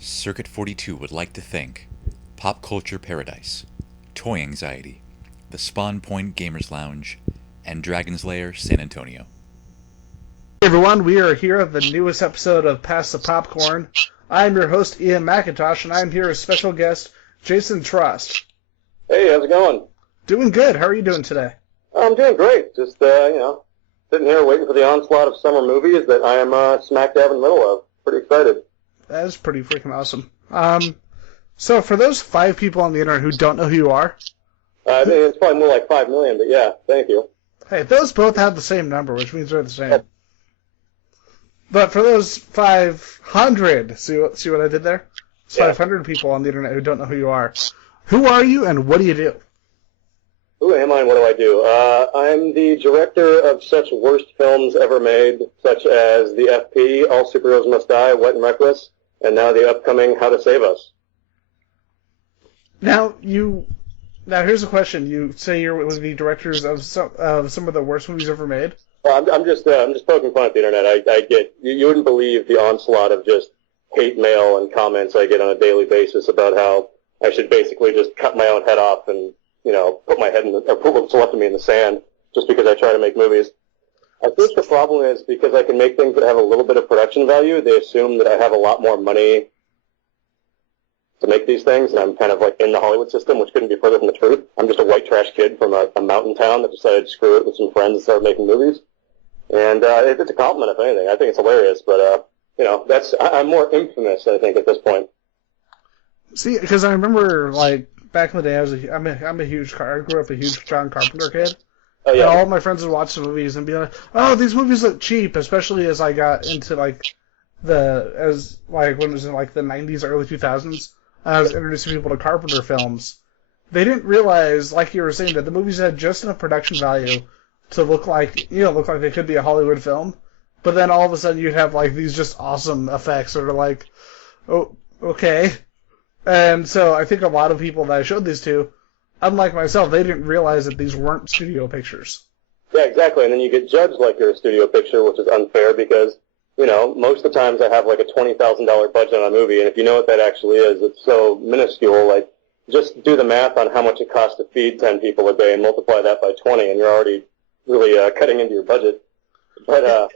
Circuit 42 would like to thank Pop Culture Paradise, Toy Anxiety, the Spawn Point Gamers Lounge, and Dragon's Lair San Antonio. Hey everyone, we are here at the newest episode of Pass the Popcorn. I'm your host, Ian McIntosh, and I'm here as special guest, Jason Trost. Hey, how's it going? Doing good. How are you doing today? I'm doing great. Just, sitting here waiting for the onslaught of summer movies that I am smack dab in the middle of. Pretty excited. That is pretty freaking awesome. So for those 5 people on the internet who don't know who you are... I think it's probably more like 5 million, but yeah, thank you. Hey, those both have the same number, which means they're the same. But for those 500, see what I did there? It's 500 people on the internet who don't know who you are. Who are you and what do you do? Who am I and what do I do? I'm the director of such worst films ever made, such as The FP, All Superheroes Must Die, Wet and Reckless, and now the upcoming How to Save Us. Now here's a question. You say you're one of the directors of some of the worst movies ever made? Well, I'm just poking fun at the internet. I get you wouldn't believe the onslaught of just hate mail and comments I get on a daily basis about how I should basically just cut my own head off and put my head put what's left of me in the sand just because I try to make movies. I think the problem is because I can make things that have a little bit of production value, they assume that I have a lot more money to make these things, and I'm kind of like in the Hollywood system, which couldn't be further from the truth. I'm just a white trash kid from a mountain town that decided to screw it with some friends and started making movies. And it's a compliment, if anything. I think it's hilarious, but I'm more infamous, I think, at this point. See, because I remember like back in the day, I grew up a huge John Carpenter kid. Oh, yeah. And all of my friends would watch the movies and be like, "Oh, these movies look cheap," especially as I got into when it was in like the 90s, early 2000s. I was introducing people to Carpenter films. They didn't realize, like you were saying, that the movies had just enough production value to look like they could be a Hollywood film. But then all of a sudden you'd have like these just awesome effects that are like, oh, okay. And so I think a lot of people that I showed these to, unlike myself, they didn't realize that these weren't studio pictures. Yeah, exactly. And then you get judged like you're a studio picture, which is unfair because, most of the times I have like a $20,000 budget on a movie, and if you know what that actually is, it's so minuscule. Like, just do the math on how much it costs to feed 10 people a day and multiply that by 20, and you're already really cutting into your budget. But,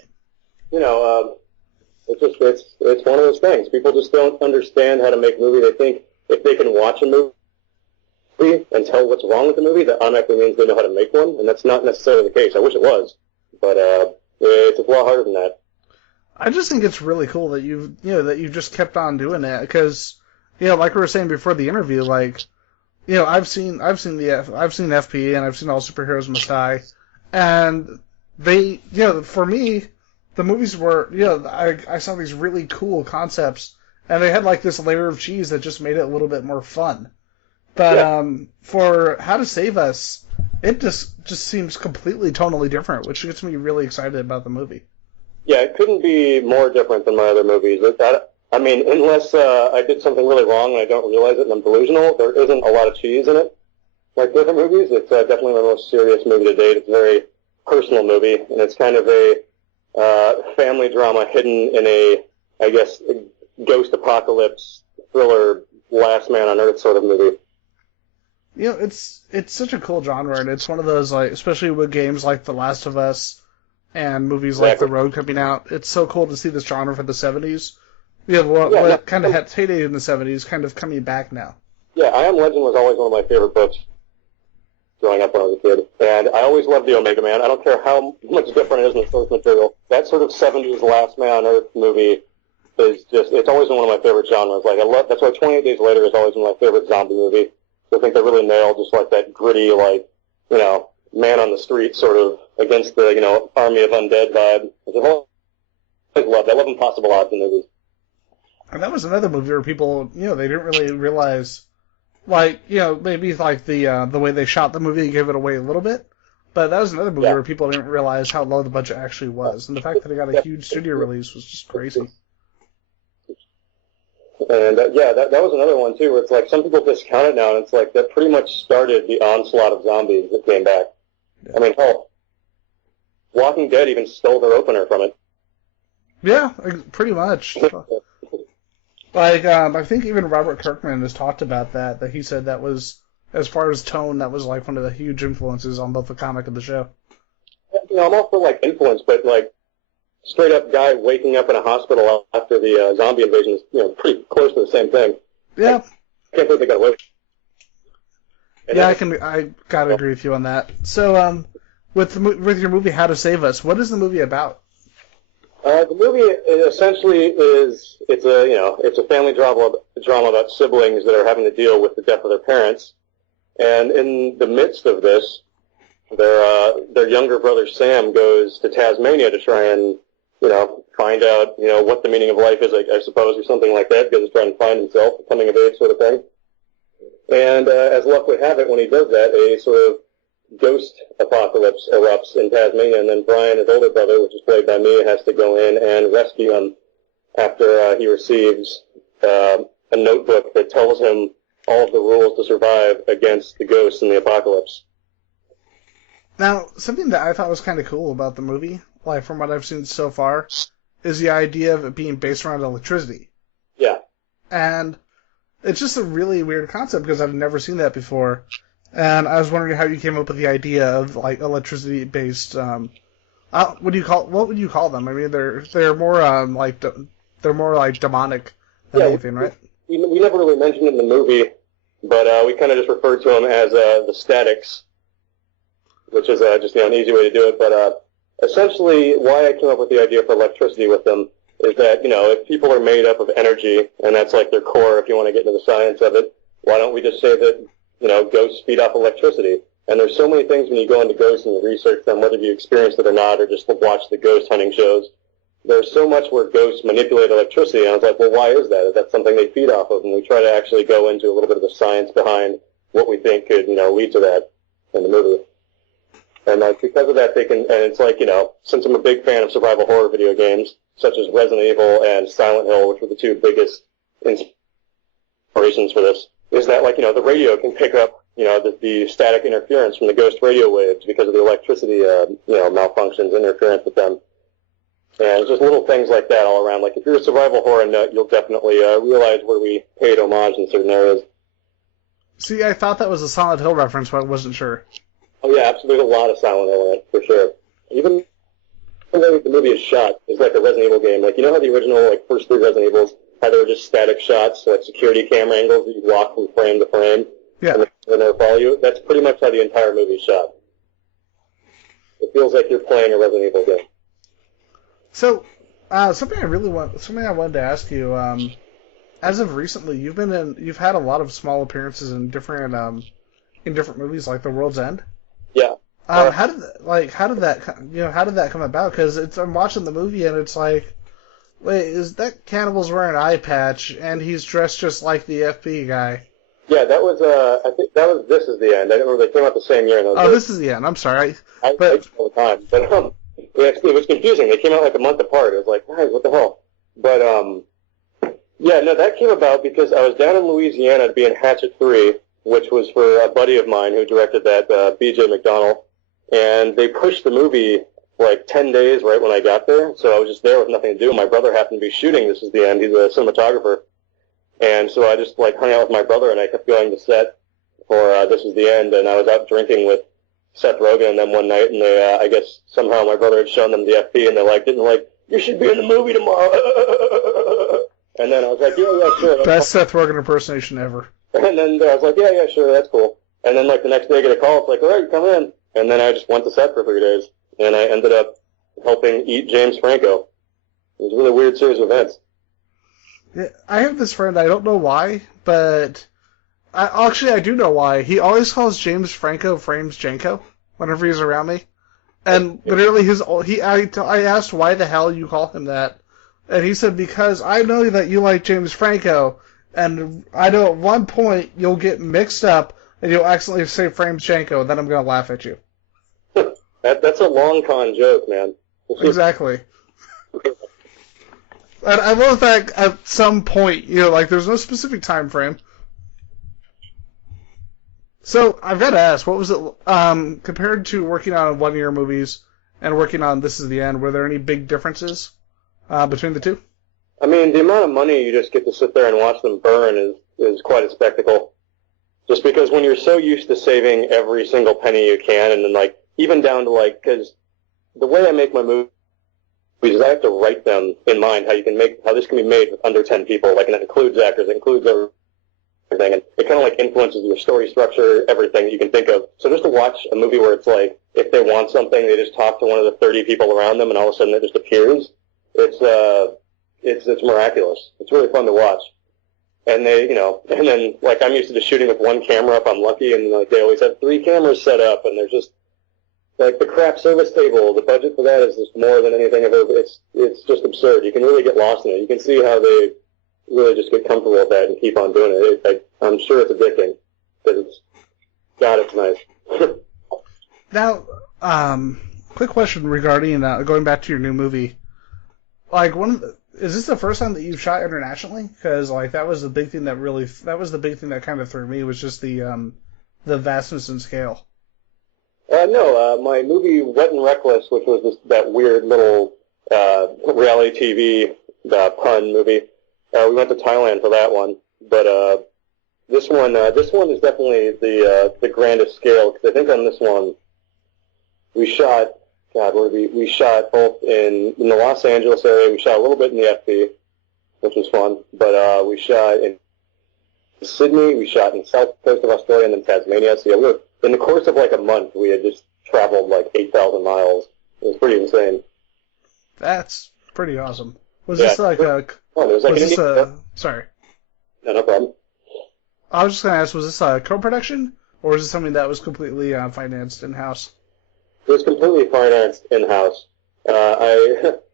it's one of those things. People just don't understand how to make a movie. They think if they can watch a movie and tell what's wrong with the movie, that automatically means they know how to make one, and that's not necessarily the case. I wish it was, but it's a lot harder than that. I just think it's really cool that you've just kept on doing that because, like we were saying before the interview, like, I've seen FP and I've seen All Superheroes Must Die, and they, for me, the movies were, I saw these really cool concepts, and they had like this layer of cheese that just made it a little bit more fun. But for How to Save Us, it just seems completely tonally different, which gets me really excited about the movie. Yeah, it couldn't be more different than my other movies. Unless I did something really wrong and I don't realize it and I'm delusional, there isn't a lot of cheese in it. Like the other movies, it's definitely my most serious movie to date. It's a very personal movie, and it's kind of a family drama hidden in a ghost apocalypse thriller, last man on earth sort of movie. It's such a cool genre, and it's one of those, like, especially with games like The Last of Us and movies like The Road coming out. It's so cool to see this genre from the 70s. What kind of had its heyday in the 70s kind of coming back now. Yeah, I Am Legend was always one of my favorite books growing up when I was a kid. And I always loved the Omega Man. I don't care how much different it is in the source material. That sort of 70s Last Man on Earth movie is it's always been one of my favorite genres. Like, that's why 28 Days Later is always been my favorite zombie movie. So I think they really nailed just like that gritty, like, man on the street sort of against the, army of undead vibe. I've always loved it. I love Impossible Odds in movies. And that was another movie where people, they didn't really realize, like, maybe like the way they shot the movie gave it away a little bit. But that was another movie where people didn't realize how low the budget actually was. And the fact that it got a huge studio release was just crazy. And, that was another one, too, where it's like some people discount it now, and it's like that pretty much started the onslaught of zombies that came back. Yeah. I mean, hell, Walking Dead even stole their opener from it. Yeah, pretty much. Like, I think even Robert Kirkman has talked about that he said that was, as far as tone, that was like one of the huge influences on both the comic and the show. I'm all for like influence, but like straight up guy waking up in a hospital after the zombie invasion is, pretty close to the same thing. Yeah. I can't believe they got away with it. Yeah, I gotta agree with you on that. So, with your movie How to Save Us, what is the movie about? The movie essentially it's a family drama about siblings that are having to deal with the death of their parents, and in the midst of this, their younger brother Sam goes to Tasmania to try and find out what the meaning of life is, I suppose, or something like that, because he's trying to find himself, a coming of age sort of thing. And as luck would have it, when he does that, a sort of ghost apocalypse erupts in Tasmania, and then Brian, his older brother, which is played by me, has to go in and rescue him after he receives a notebook that tells him all of the rules to survive against the ghosts in the apocalypse. Now, something that I thought was kind of cool about the movie, like from what I've seen so far, is the idea of it being based around electricity. Yeah. And it's just a really weird concept because I've never seen that before. And I was wondering how you came up with the idea of like electricity-based. What would you call them? I mean, they're more like demonic than anything, right? We never really mentioned it in the movie, but we kind of just referred to them as the statics, which is just an easy way to do it. But essentially, why I came up with the idea for electricity with them is that if people are made up of energy, and that's like their core, if you want to get into the science of it, why don't we just say that ghosts feed off electricity? And there's so many things when you go into ghosts and you research them, whether you experience it or not, or just watch the ghost hunting shows. There's so much where ghosts manipulate electricity, and I was like, well, why is that? Is that something they feed off of? And we try to actually go into a little bit of the science behind what we think could, lead to that in the movie. And because of that, they can, and it's like, since I'm a big fan of survival horror video games, such as Resident Evil and Silent Hill, which were the two biggest inspirations for this, is that the radio can pick up the static interference from the ghost radio waves because of the electricity malfunctions, interference with them. And just little things like that all around. Like if you're a survival horror nut, you'll definitely realize where we paid homage in certain areas. See, I thought that was a Silent Hill reference, but I wasn't sure. Oh yeah, absolutely. There's a lot of Silent Hill in it, for sure. Even the way the movie is shot is like a Resident Evil game. Like, how the original, first three Resident Evils, how they were just static shots, like security camera angles that you walk from frame to frame, yeah, and they never follow you? That's pretty much how the entire movie is shot. It feels like you're playing a Resident Evil game. So, something I wanted to ask you. As of recently, you've had a lot of small appearances in different movies, like The World's End. Yeah. How did that come about? Because I'm watching the movie and it's like, wait, is that cannibal's wearing an eye patch and he's dressed just like the FP guy? Yeah, that was I think that was This Is the End. I don't remember, they came out the same year. And This Is the End. I'm sorry, I all the time, but it was confusing. They came out like a month apart. It was like, guys, what the hell? But yeah, no, that came about because I was down in Louisiana to be in Hatchet 3, which was for a buddy of mine who directed that, B.J. McDonald, and they pushed the movie like 10 days right when I got there, so I was just there with nothing to do. My brother happened to be shooting This Is the End. He's a cinematographer, and so I just hung out with my brother, and I kept going to set for This Is the End, and I was out drinking with Seth Rogen and them one night, and they, I guess somehow my brother had shown them the FP, and they didn't you should be in the movie tomorrow. And then I was like, yeah, sure. Best Seth Rogen impersonation ever. And then I was like, yeah, sure, that's cool. And then the next day I get a call, it's like, all right, come in. And then I just went to set for 3 days, and I ended up helping eat James Franco. It was a really weird series of events. Yeah, I have this friend, I don't know why, but I do know why. He always calls James Franco Frames Janko whenever he's around me. And literally I asked why the hell you call him that. And he said, because I know that you like James Franco, and I know at one point you'll get mixed up and you'll accidentally say Frames Janko, and then I'm going to laugh at you. That's a long con joke, man. Exactly. And I love that at some point, there's no specific time frame. So, I've got to ask, what was it, compared to working on one-year movies and working on This Is the End, were there any big differences between the two? I mean, the amount of money you just get to sit there and watch them burn is quite a spectacle. Just because when you're so used to saving every single penny you can, and then like even down to like, because the way I make my movies is I have to write them in mind how this can be made with under 10 people, like, and it includes actors, it includes everything, and it kind of like influences your story structure, everything that you can think of. So just to watch a movie where it's like, if they want something, they just talk to one of the 30 people around them, and all of a sudden it just appears. It's miraculous. It's really fun to watch. And and then like I'm used to just shooting with one camera if I'm lucky, and like they always have 3 cameras set up, and there's just like the craft service table. The budget for that is just more than anything I've ever. It's just absurd. You can really get lost in it. You can see how they really just get comfortable with that and keep on doing it. I'm sure it's addicting because it's nice. Now, quick question regarding going back to your new movie. Like, is this the first time that you've shot internationally? Because like that was the big thing that kind of threw me, was just the vastness and scale. No, my movie Wet and Reckless, which was that weird little reality TV pun movie. We went to Thailand for that one, but this one is definitely the grandest scale, because I think on this one we shot. God, we shot both in the Los Angeles area. We shot a little bit in the FB, which was fun. But we shot in Sydney. We shot in south coast of Australia and then Tasmania. So yeah, in the course of like a month, we had just traveled like 8,000 miles. It was pretty insane. That's pretty awesome. Was this like a? Sorry. No problem. I was just gonna ask, was this a co-production, or was it something that was completely financed in-house? It was completely financed in-house.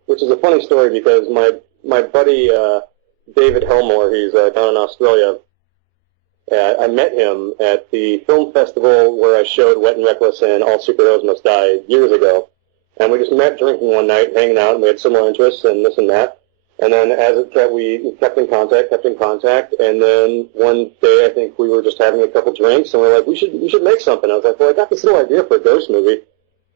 Which is a funny story because my buddy David Helmore, he's down in Australia. I met him at the film festival where I showed Wet and Reckless and All Superheroes Must Die years ago, and we just met drinking one night, hanging out, and we had similar interests and this and that. And then as it kept, we kept in contact, and then one day I think we were just having a couple drinks, and we were like, we should make something. I was like, well, I got this little idea for a ghost movie.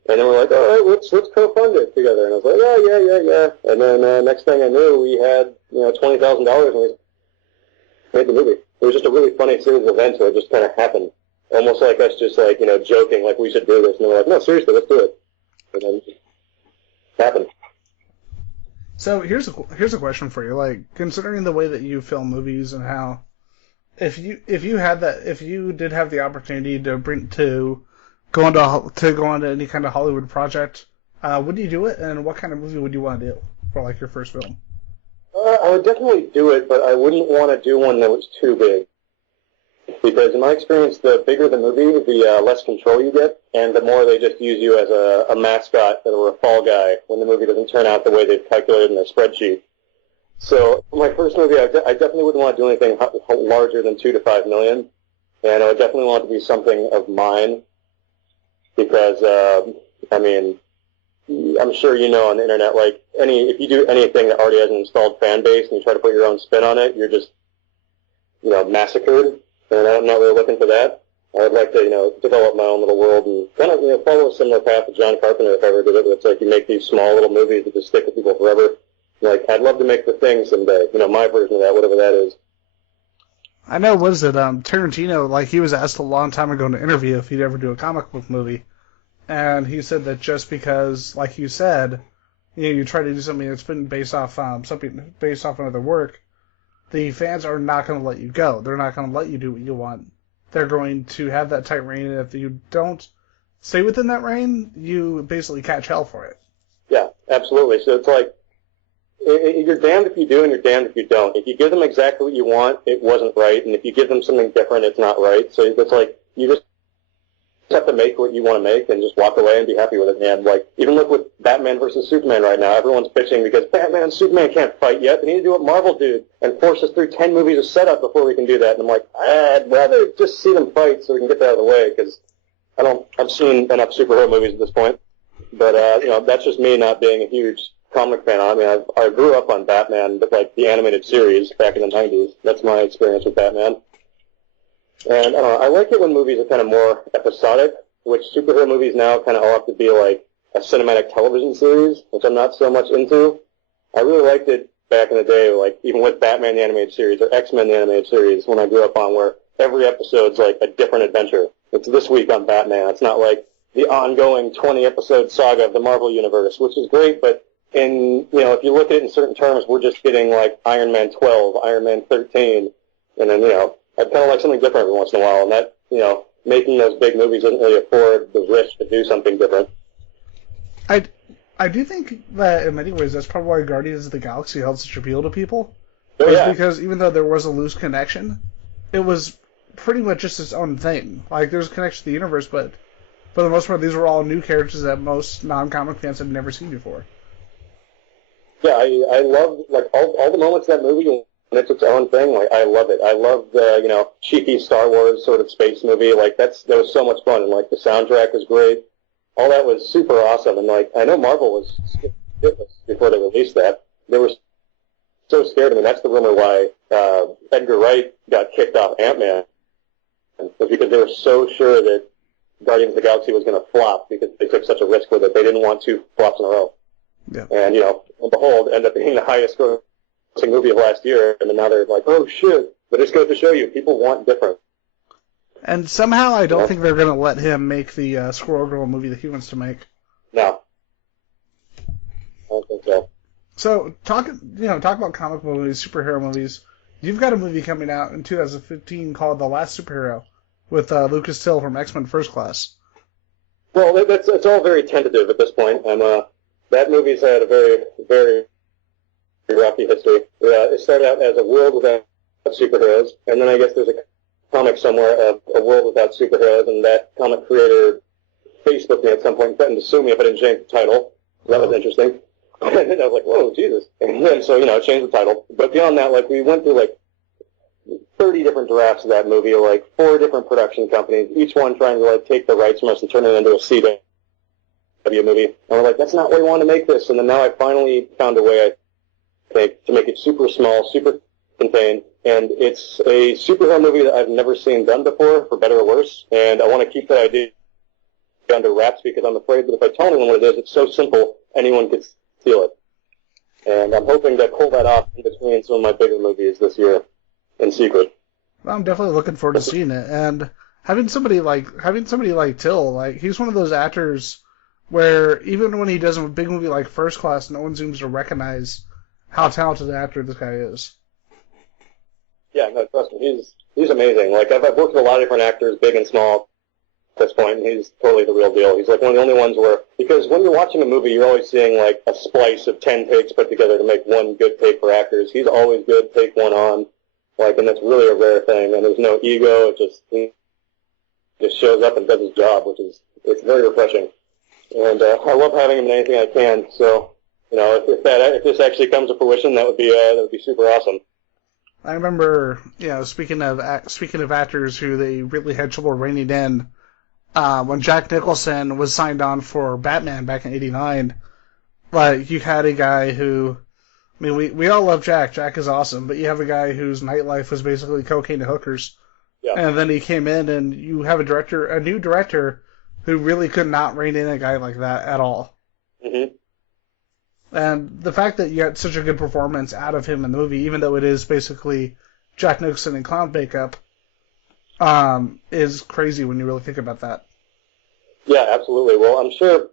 And then we're like, all right, let's co-fund it together. And I was like, yeah. And then next thing I knew, we had $20,000 and we made the movie. It was just a really funny series of events where it just kind of happened, almost like us just like joking like we should do this. And we're like, no, seriously, let's do it. And then it just happened. So here's a question for you. Like, considering the way that you film movies and how, if you did have the opportunity to go onto any kind of Hollywood project, would you do it, and what kind of movie would you want to do for like your first film? I would definitely do it, but I wouldn't want to do one that was too big. Because in my experience, the bigger the movie, the less control you get, and the more they just use you as a mascot or a fall guy when the movie doesn't turn out the way they've calculated in their spreadsheet. So for my first movie, I definitely wouldn't want to do anything larger than $2 to $5 million, and I would definitely want it to be something of mine. Because, I mean, I'm sure you know on the internet, like, if you do anything that already has an installed fan base and you try to put your own spin on it, you're just, massacred. And I'm not really looking for that. I'd like to, develop my own little world and kind of, follow a similar path to John Carpenter if I ever did it. It's like you make these small little movies that just stick with people forever. Like, I'd love to make The Thing someday, my version of that, whatever that is. I know, Tarantino, like, he was asked a long time ago in an interview if he'd ever do a comic book movie. And he said that just because, like you said, you try to do something that's been based off another work, the fans are not going to let you go. They're not going to let you do what you want. They're going to have that tight rein, and if you don't stay within that rein, you basically catch hell for it. Yeah, absolutely. So it's like, you're damned if you do and you're damned if you don't. If you give them exactly what you want, it wasn't right, and if you give them something different, it's not right. So it's like, you just have to make what you want to make and just walk away and be happy with it. And like, even look with Batman versus Superman right now, everyone's bitching because Batman and Superman can't fight yet. They need to do what Marvel did and force us through 10 movies of setup before we can do that. And I'm like, I'd rather just see them fight so we can get that out of the way, because I've seen enough superhero movies at this point. But that's just me not being a huge comic fan. I mean, I grew up on Batman, but like the animated series back in the 90s. That's my experience with Batman. And I like it when movies are kind of more episodic, which superhero movies now kind of all have to be like a cinematic television series, which I'm not so much into. I really liked it back in the day, like even with Batman the Animated Series or X-Men the Animated Series when I grew up on, where every episode's like a different adventure. It's this week on Batman. It's not like the ongoing 20-episode saga of the Marvel Universe, which is great, but if you look at it in certain terms, we're just getting like Iron Man 12, Iron Man 13, and then, I'd kind of like something different every once in a while, and that, making those big movies doesn't really afford the risk to do something different. I do think that in many ways that's probably why Guardians of the Galaxy held such appeal to people. Oh, yeah. Because even though there was a loose connection, it was pretty much just its own thing. Like, there's a connection to the universe, but for the most part, these were all new characters that most non-comic fans had never seen before. Yeah, I love, like, all the moments in that movie, and it's its own thing, like, I love it. I love the, cheeky Star Wars sort of space movie, like, that was so much fun, and, like, the soundtrack was great. All that was super awesome, and, like, I know Marvel was scared before they released that. They were so scared. I mean, that's the rumor why Edgar Wright got kicked off Ant-Man, was because they were so sure that Guardians of the Galaxy was going to flop because they took such a risk with it. They didn't want 2 flops in a row. Yeah. And, and behold, ended up being the highest grossing movie of last year, and then now they're like, oh, shit. But it just goes to show you, people want different. And somehow I don't think they're going to let him make the Squirrel Girl movie that he wants to make. No. I don't think so. So, talk about comic book movies, superhero movies. You've got a movie coming out in 2015 called The Last Superhero with Lucas Till from X-Men First Class. Well, it's all very tentative at this point. That movie's had a very, very rocky history. It started out as a world without superheroes, and then I guess there's a comic somewhere of a world without superheroes, and that comic creator Facebooked me at some point and threatened to sue me if I didn't change the title. So that was interesting. And then I was like, whoa, Jesus. And then, so, changed the title. But beyond that, like, we went through, like, 30 different drafts of that movie, like, 4 different production companies, each one trying to, like, take the rights from us and turn it into a CW movie. And we're like, that's not where we want to make this. And then now I finally found a way, I think, to make it super small, super contained. And it's a superhero movie that I've never seen done before, for better or worse. And I want to keep that idea under wraps because I'm afraid that if I tell anyone what it is, it's so simple, anyone could steal it. And I'm hoping to pull that off in between some of my bigger movies this year in secret. Well, I'm definitely looking forward to seeing it. And having somebody like Till, like, he's one of those actors where even when he does a big movie like First Class, no one seems to recognize how talented an actor this guy is. Yeah, no, trust me, he's amazing. Like, I've worked with a lot of different actors, big and small, at this point, and he's totally the real deal. He's like one of the only ones where, because when you're watching a movie, you're always seeing like a splice of 10 takes put together to make one good take for actors. He's always good, take one on, like, and that's really a rare thing. And there's no ego. He just shows up and does his job, it's very refreshing. And I love having him in anything I can. So, if this actually comes to fruition, that would be super awesome. I remember, speaking of actors who they really had trouble reining in, when Jack Nicholson was signed on for Batman back in '89, like, you had a guy who, I mean, we all love Jack. Jack is awesome, but you have a guy whose nightlife was basically cocaine and hookers. Yeah. And then he came in, and you have a new director, who really could not rein in a guy like that at all. Mm-hmm. And the fact that you got such a good performance out of him in the movie, even though it is basically Jack Nicholson in clown makeup, is crazy when you really think about that. Yeah, absolutely. Well, I'm sure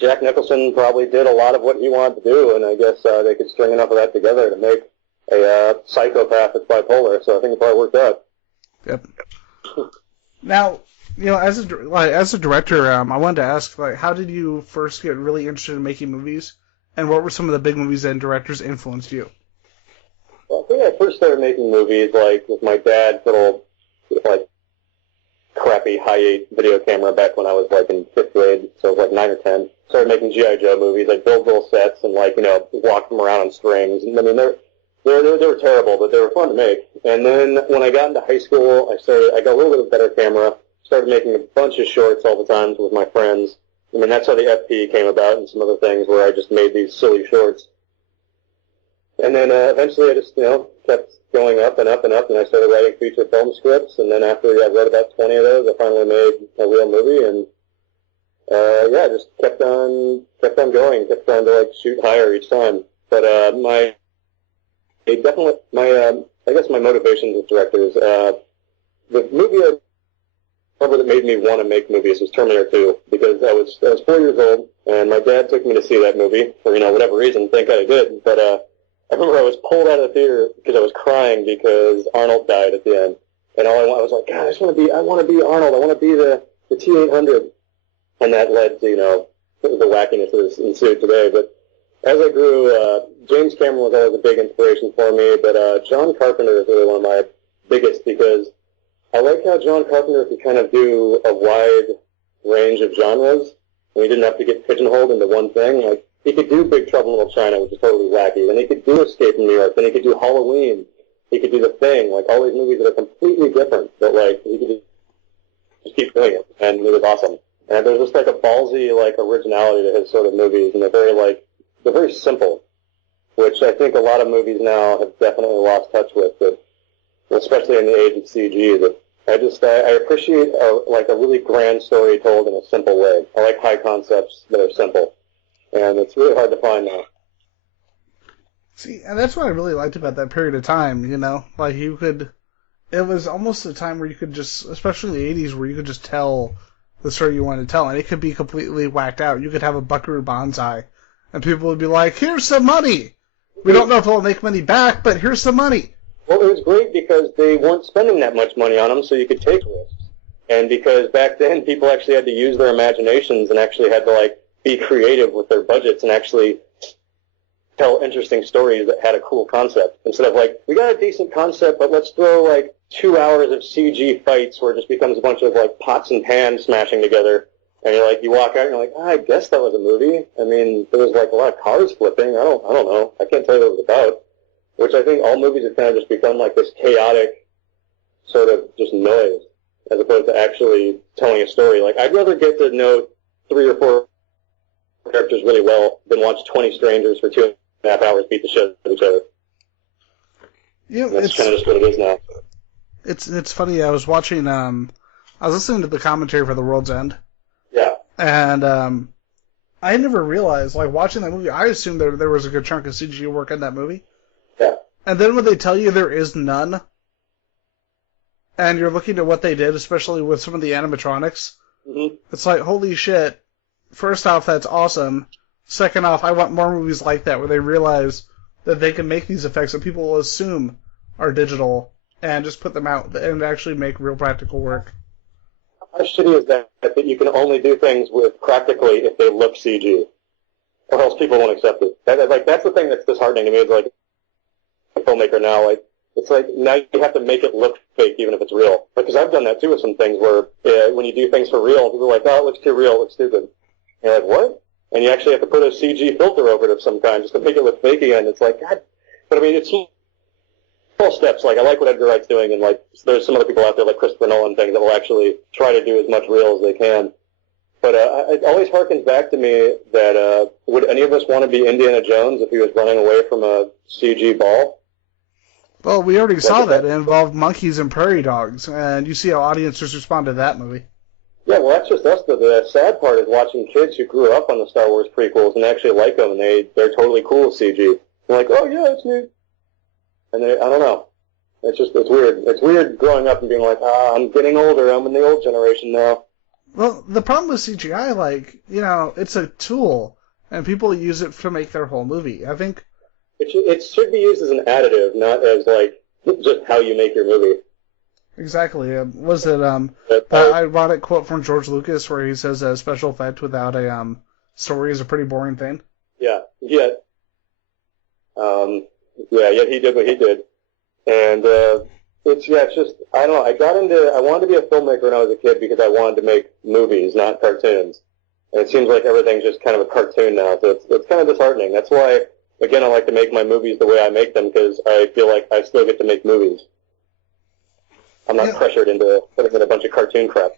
Jack Nicholson probably did a lot of what he wanted to do, and I guess they could string enough of that together to make a psychopath that's bipolar, so I think it probably worked out. Yep. Now, as a director, I wanted to ask, like, how did you first get really interested in making movies? And what were some of the big movies and directors influenced you? Well, I think I first started making movies, like, with my dad's little, like, crappy high-8 video camera back when I was, like, in 5th grade, so I was, like, 9 or 10. Started making G.I. Joe movies. I'd build little sets and, like, walk them around on strings. And, I mean, they were terrible, but they were fun to make. And then when I got into high school, I got a little bit of a better camera, started making a bunch of shorts all the time with my friends. I mean, that's how the FP came about and some other things where I just made these silly shorts. And then eventually I just, kept going up and up and up, and I started writing feature film scripts. And then after I wrote about 20 of those, I finally made a real movie. And, just kept on going, kept trying to, like, shoot higher each time. But my definitely I guess my motivations as directors. The movie I remember that made me want to make movies was Terminator 2, because I was 4 years old, and my dad took me to see that movie for whatever reason. Thank God I did. But I remember I was pulled out of the theater because I was crying because Arnold died at the end, and I was like, God, I want to be Arnold. I want to be the T-800, and that led to the wackiness that ensued today. But as I grew, James Cameron was always a big inspiration for me, but John Carpenter is really one of my biggest, because I like how John Carpenter could kind of do a wide range of genres, and he didn't have to get pigeonholed into one thing. Like, he could do Big Trouble in Little China, which is totally wacky, then he could do Escape from New York, then he could do Halloween, he could do The Thing, like all these movies that are completely different, but like he could just keep doing it, and it was awesome. And there's just like a ballsy originality to his sort of movies, and they're very simple, which I think a lot of movies now have definitely lost touch with, but especially in the age of CG. That I appreciate a really grand story told in a simple way. I like high concepts that are simple, and it's really hard to find now. See, and that's what I really liked about that period of time. It was almost a time where you could just, especially in the 80s, where you could just tell the story you wanted to tell, and it could be completely whacked out. You could have a Buckaroo Banzai, and people would be like, "Here's some money. We don't know if it'll make money back, but here's some money." Well, it was great because they weren't spending that much money on them, so you could take risks. And because back then people actually had to use their imaginations and actually had to be creative with their budgets and actually tell interesting stories that had a cool concept. Instead of we got a decent concept, but let's throw 2 hours of CG fights where it just becomes a bunch of pots and pans smashing together. And you walk out and you're like, I guess that was a movie. I mean, there was a lot of cars flipping. I don't know. I can't tell you what it was about. Which I think all movies have kind of just become this chaotic sort of just noise, as opposed to actually telling a story. I'd rather get to know 3 or 4 characters really well than watch 20 strangers for 2.5 hours beat the shit out of each other. Yeah, that's kind of just what it is now. It's funny. I was watching. I was listening to the commentary for The World's End. Yeah. And I never realized, watching that movie, I assumed there was a good chunk of CG work in that movie. Yeah. And then when they tell you there is none, and you're looking at what they did, especially with some of the animatronics, It's like, holy shit. First off, that's awesome. Second off, I want more movies like that where they realize that they can make these effects that people will assume are digital and just put them out and actually make real practical work. How shitty is that you can only do things with practically if they look CG, or else people won't accept it. That's the thing that's disheartening to me. It's a filmmaker now, it's now you have to make it look fake even if it's real. Because I've done that too with some things where when you do things for real, people are like, oh, it looks too real, it looks stupid. And you're like, what? And you actually have to put a CG filter over it of some kind just to make it look fake again. It's like, God. But I mean, it's small steps. I like what Edgar Wright's doing, and there's some other people out there like Christopher Nolan things that will actually try to do as much real as they can. But it always harkens back to me that would any of us want to be Indiana Jones if he was running away from a CG ball? Well, we already saw that. It involved monkeys and prairie dogs, and you see how audiences respond to that movie. Yeah, well, that's just us. The sad part is watching kids who grew up on the Star Wars prequels and actually like them, and they're totally cool with CG. They're like, oh, yeah, it's neat. And I don't know. It's weird. It's weird growing up and being like, I'm getting older. I'm in the old generation now. Well, the problem with CGI, it's a tool, and people use it to make their whole movie. I think it should be used as an additive, not as just how you make your movie. Exactly. Was it that ironic quote from George Lucas where he says a special effect without a story is a pretty boring thing? Yeah. He did what he did, and it's just I don't know. I wanted to be a filmmaker when I was a kid because I wanted to make movies, not cartoons. And it seems like everything's just kind of a cartoon now, so it's kind of disheartening. That's why, again, I like to make my movies the way I make them because I feel like I still get to make movies. I'm not pressured into putting in a bunch of cartoon crap.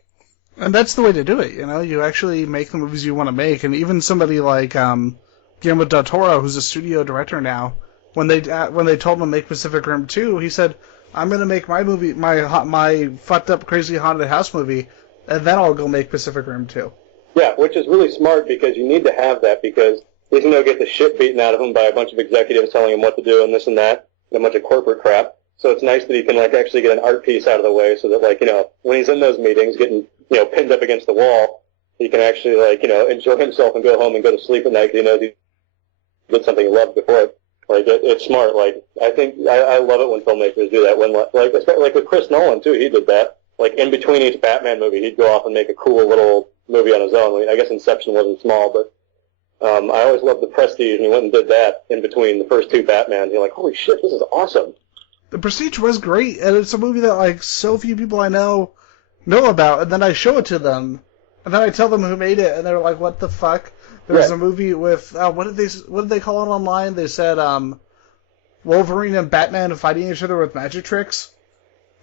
And that's the way to do it, You actually make the movies you want to make, and even somebody like Guillermo del Toro, who's a studio director now, when they told him to make Pacific Rim 2, he said, I'm going to make my movie, my fucked up, crazy haunted house movie, and then I'll go make Pacific Rim 2. Yeah, which is really smart because you need to have that because he's going to get the shit beaten out of him by a bunch of executives telling him what to do and this and that. and a bunch of corporate crap. So it's nice that he can, like, actually get an art piece out of the way so that, like, you know, when he's in those meetings getting, you know, pinned up against the wall, he can actually, like, you know, enjoy himself and go home and go to sleep at night because he knows he did something he loved before it. Like, it's smart. Like, I think, I love it when filmmakers do that. When, like, especially, like with Chris Nolan, too, he did that. Like, in between each Batman movie, he'd go off and make a cool little movie on his own. I mean, I guess Inception wasn't small, but I always loved The Prestige, and he went and did that in between the first two Batmans. You're like, holy shit, this is awesome. The Prestige was great, and it's a movie that, like, so few people I know about, and then I show it to them, and then I tell them who made it, and they're like, what the fuck? There was a movie with, what did they call it online? They said, Wolverine and Batman fighting each other with magic tricks.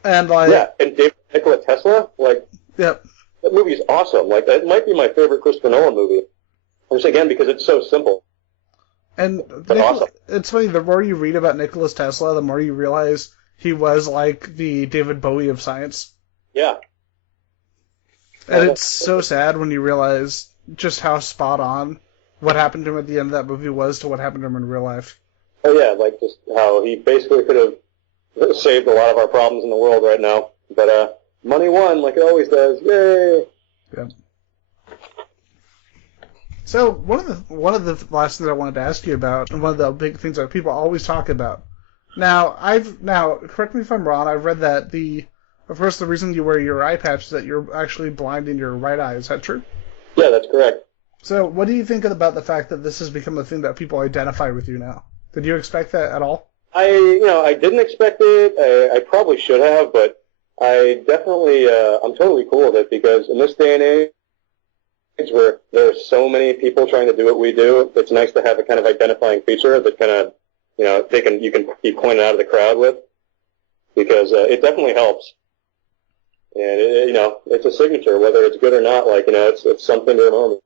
And, like... Yeah, and Nikola Tesla, like... Yep. That movie's awesome. Like, that might be my favorite Christopher Nolan movie. Just, again, because it's so simple. And awesome. It's funny, the more you read about Nikola Tesla, the more you realize he was like the David Bowie of science. Yeah. And it's so sad when you realize just how spot on what happened to him at the end of that movie was to what happened to him in real life. Oh, yeah, like just how he basically could have saved a lot of our problems in the world right now. But money won, like it always does. Yay! Yeah. So one of the last things I wanted to ask you about, and one of the big things that people always talk about. Now correct me if I'm wrong. I've read that the reason you wear your eye patch is that you're actually blind in your right eye. Is that true? Yeah, that's correct. So what do you think about the fact that this has become a thing that people identify with you now? Did you expect that at all? I didn't expect it. I probably should have, but I definitely I'm totally cool with it because in this day and age, where there's so many people trying to do what we do, it's nice to have a kind of identifying feature that kind of, you know, you can be pointed out of the crowd with, because it definitely helps. And it's a signature, whether it's good or not. Like, you know, it's something to remember.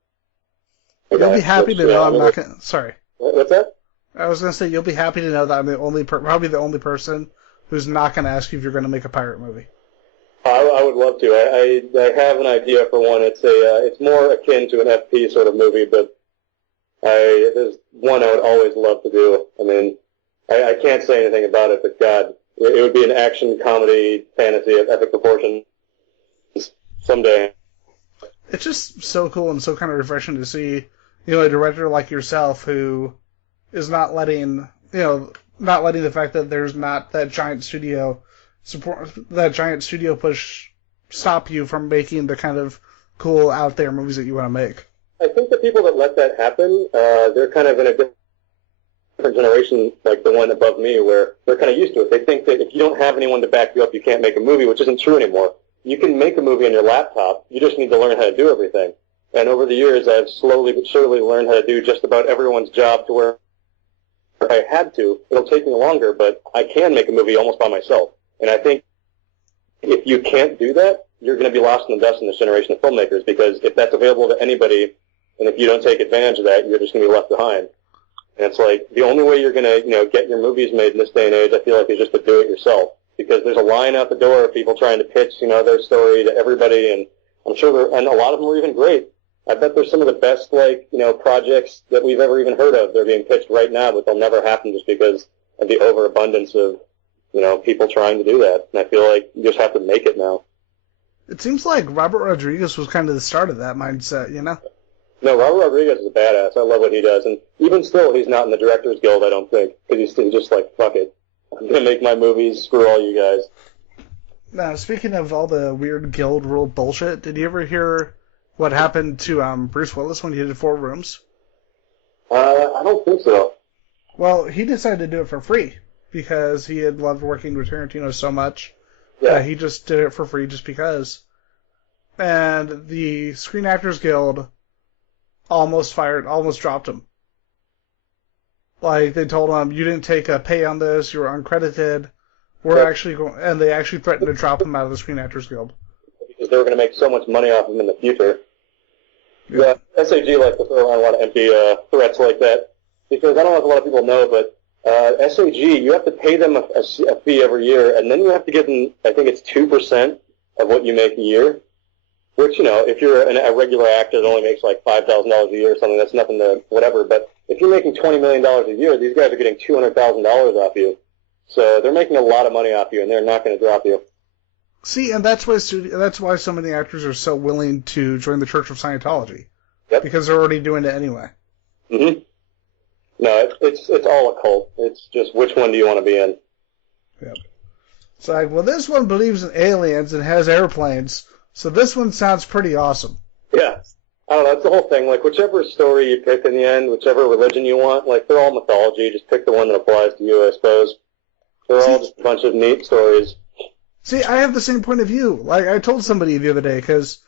You'll be happy to know I'm not gonna. Sorry. What's that? I was gonna say you'll be happy to know that I'm probably the only person who's not gonna ask you if you're gonna make a pirate movie. I would love to. I have an idea for one. It's more akin to an FP sort of movie, but there's one I would always love to do. I mean, I can't say anything about it, but God, it would be an action comedy fantasy of epic proportions someday. It's just so cool and so kind of refreshing to see, you know, a director like yourself who is not letting the fact that there's not that giant studio push stop you from making the kind of cool out there movies that you want to make. I think the people that let that happen, they're kind of in a different generation, like the one above me, where they're kind of used to it. They think that if you don't have anyone to back you up, you can't make a movie, which isn't true anymore. You can make a movie on your laptop. You just need to learn how to do everything. And over the years, I've slowly but surely learned how to do just about everyone's job to where if I had to, it'll take me longer, but I can make a movie almost by myself. And I think if you can't do that, you're going to be lost in the dust in this generation of filmmakers, because if that's available to anybody, and if you don't take advantage of that, you're just going to be left behind. And it's like, the only way you're going to, get your movies made in this day and age, I feel like, is just to do it yourself. Because there's a line out the door of people trying to pitch, their story to everybody, and I'm sure and a lot of them are even great. I bet there's some of the best, projects that we've ever even heard of. They're being pitched right now, but they'll never happen just because of the overabundance of, people trying to do that. And I feel like you just have to make it now. It seems like Robert Rodriguez was kind of the start of that mindset, No, Robert Rodriguez is a badass. I love what he does. And even still, he's not in the Directors Guild, I don't think, because he's just like, fuck it. I'm going to make my movies, screw all you guys. Now, speaking of all the weird guild rule bullshit, did you ever hear what happened to Bruce Willis when he did 4 Rooms? I don't think so. Well, he decided to do it for free because he had loved working with Tarantino so much. Yeah. He just did it for free just because. And the Screen Actors Guild almost dropped him. Like, they told him, you didn't take a pay on this, you were uncredited. And they actually threatened to drop him out of the Screen Actors Guild. Because they were going to make so much money off him in the future. Yeah, SAG likes to throw around a lot of empty threats like that. Because I don't know if a lot of people know, but SAG, you have to pay them a fee every year, and then you have to give them, I think it's 2% of what you make a year. Which, if you're a regular actor that only makes like $5,000 a year or something, that's nothing to whatever. But if you're making $20 million a year, these guys are getting $200,000 off you. So they're making a lot of money off you, and they're not going to drop you. See, and that's why so many actors are so willing to join the Church of Scientology. Yep. Because they're already doing it anyway. Mm-hmm. No, it's all a cult. It's just which one do you want to be in? Yep. It's like, well, this one believes in aliens and has airplanes, so this one sounds pretty awesome. Yeah. I don't know, that's the whole thing. Like, whichever story you pick in the end, whichever religion you want, like, they're all mythology. Just pick the one that applies to you, I suppose. They're all just a bunch of neat stories. See, I have the same point of view. Like, I told somebody the other day, because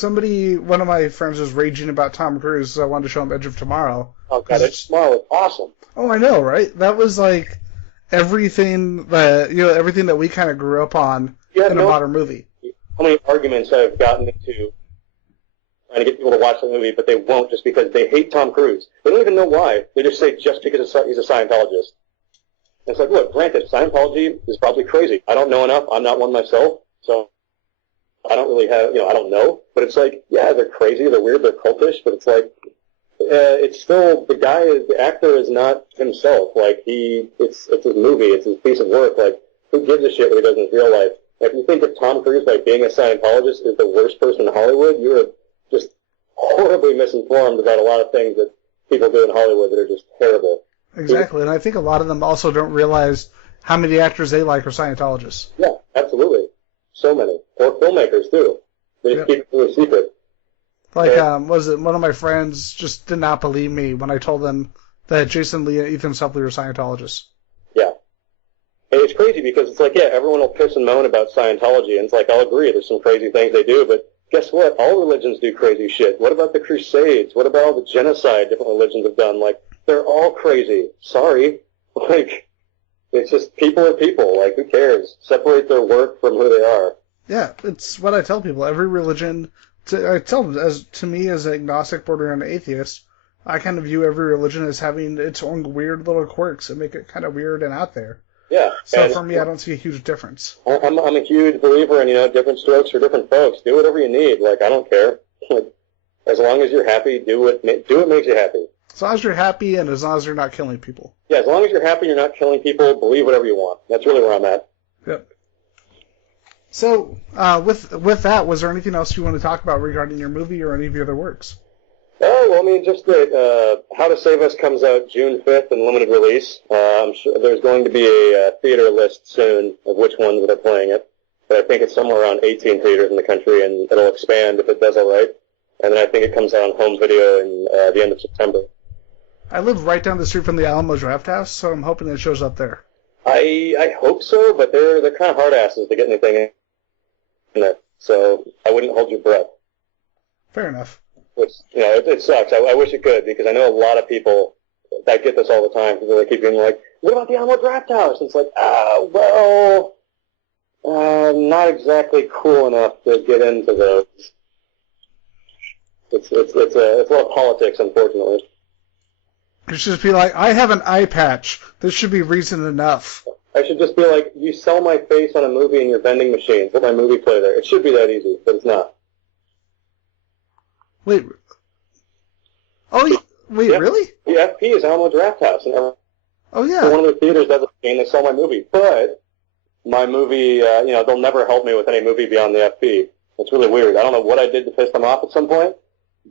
one of my friends was raging about Tom Cruise, so I wanted to show him Edge of Tomorrow. Oh, God, Edge of Tomorrow is awesome. Oh, I know, right? That was, like, everything that we kind of grew up on in a modern movie. How many arguments I've gotten into trying to get people to watch the movie, but they won't just because they hate Tom Cruise. They don't even know why. They just say just because he's a Scientologist. And it's like, look, granted, Scientology is probably crazy. I don't know enough. I'm not one myself, so I don't really have, I don't know. But it's like, yeah, they're crazy, they're weird, they're cultish, but it's like, it's still, the actor is not himself. Like, it's his movie, it's his piece of work. Like, who gives a shit what he does in his real life? If you think that Tom Cruise, by being a Scientologist, is the worst person in Hollywood, you're just horribly misinformed about a lot of things that people do in Hollywood that are just terrible. Exactly, and I think a lot of them also don't realize how many actors they like are Scientologists. Yeah, absolutely. So many. Or filmmakers, too. They just keep it a secret. Like, was it one of my friends just did not believe me when I told them that Jason Lee and Ethan Suplee were Scientologists. Yeah. And it's crazy because it's like, yeah, everyone will piss and moan about Scientology, and it's like, I'll agree, there's some crazy things they do, but guess what? All religions do crazy shit. What about the Crusades? What about all the genocide different religions have done? Like, they're all crazy. Sorry. Like, it's just people are people. Like, who cares? Separate their work from who they are. Yeah, it's what I tell people. Every religion, I tell them, to me as an agnostic borderline atheist, I kind of view every religion as having its own weird little quirks that make it kind of weird and out there. Yeah. So for me, I don't see a huge difference. I'm a huge believer in, different strokes for different folks. Do whatever you need. Like, I don't care. Like, as long as you're happy, do what makes you happy. As long as you're happy and as long as you're not killing people. Yeah, as long as you're happy, you're not killing people, believe whatever you want. That's really where I'm at. Yep. So, with that, was there anything else you want to talk about regarding your movie or any of your other works? Oh, well, I mean, just that How to Save Us comes out June 5th in limited release. I'm sure there's going to be a theater list soon of which ones that are playing it. But I think it's somewhere around 18 theaters in the country, and it'll expand if it does all right. And then I think it comes out on home video in the end of September. I live right down the street from the Alamo Draft House, so I'm hoping it shows up there. I hope so, but they're kind of hard asses to get anything in it. So I wouldn't hold your breath. Fair enough. Which, it sucks. I wish it could, because I know a lot of people that get this all the time, because they keep being like, what about the Alamo Draft House? And it's like, not exactly cool enough to get into those. It's a lot of politics, unfortunately. It should just be like, I have an eye patch. This should be reason enough. I should just be like, you sell my face on a movie in your vending machine. Put my movie player there. It should be that easy, but it's not. Wait, really? The FP is Alamo Draft House. And oh, yeah. One of the theaters does a thing, they sell my movie. But my movie, they'll never help me with any movie beyond the FP. It's really weird. I don't know what I did to piss them off at some point,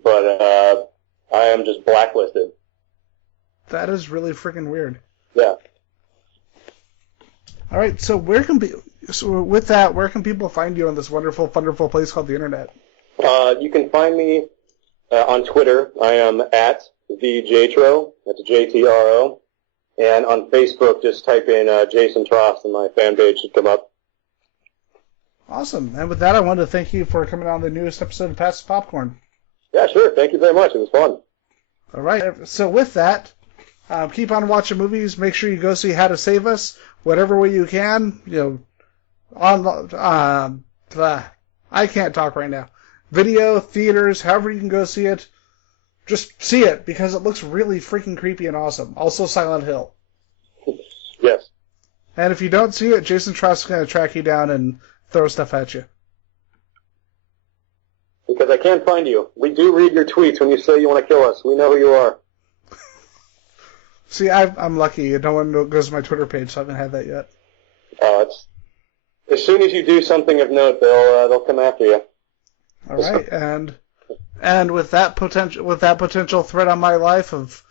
but I am just blacklisted. That is really freaking weird. Yeah. All right, so where can people find you on this wonderful, wonderful place called the Internet? You can find me on Twitter. I am at TheJTro. That's JTRO. And on Facebook, just type in Jason Trost, and my fan page should come up. Awesome. And with that, I want to thank you for coming on the newest episode of Pass the Popcorn. Yeah, sure. Thank you very much. It was fun. All right. So with that, keep on watching movies. Make sure you go see How to Save Us, whatever way you can. I can't talk right now. Video, theaters, however you can go see it. Just see it, because it looks really freaking creepy and awesome. Also Silent Hill. Yes. And if you don't see it, Jason Trost is going to track you down and throw stuff at you. Because I can't find you. We do read your tweets when you say you want to kill us. We know who you are. See, I'm lucky. No one goes to my Twitter page, so I haven't had that yet. It's as soon as you do something of note, they'll come after you. All right, and with that potential threat on my life of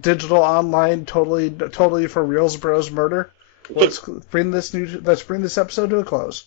digital online, totally for reals bros murder, let's bring this episode to a close.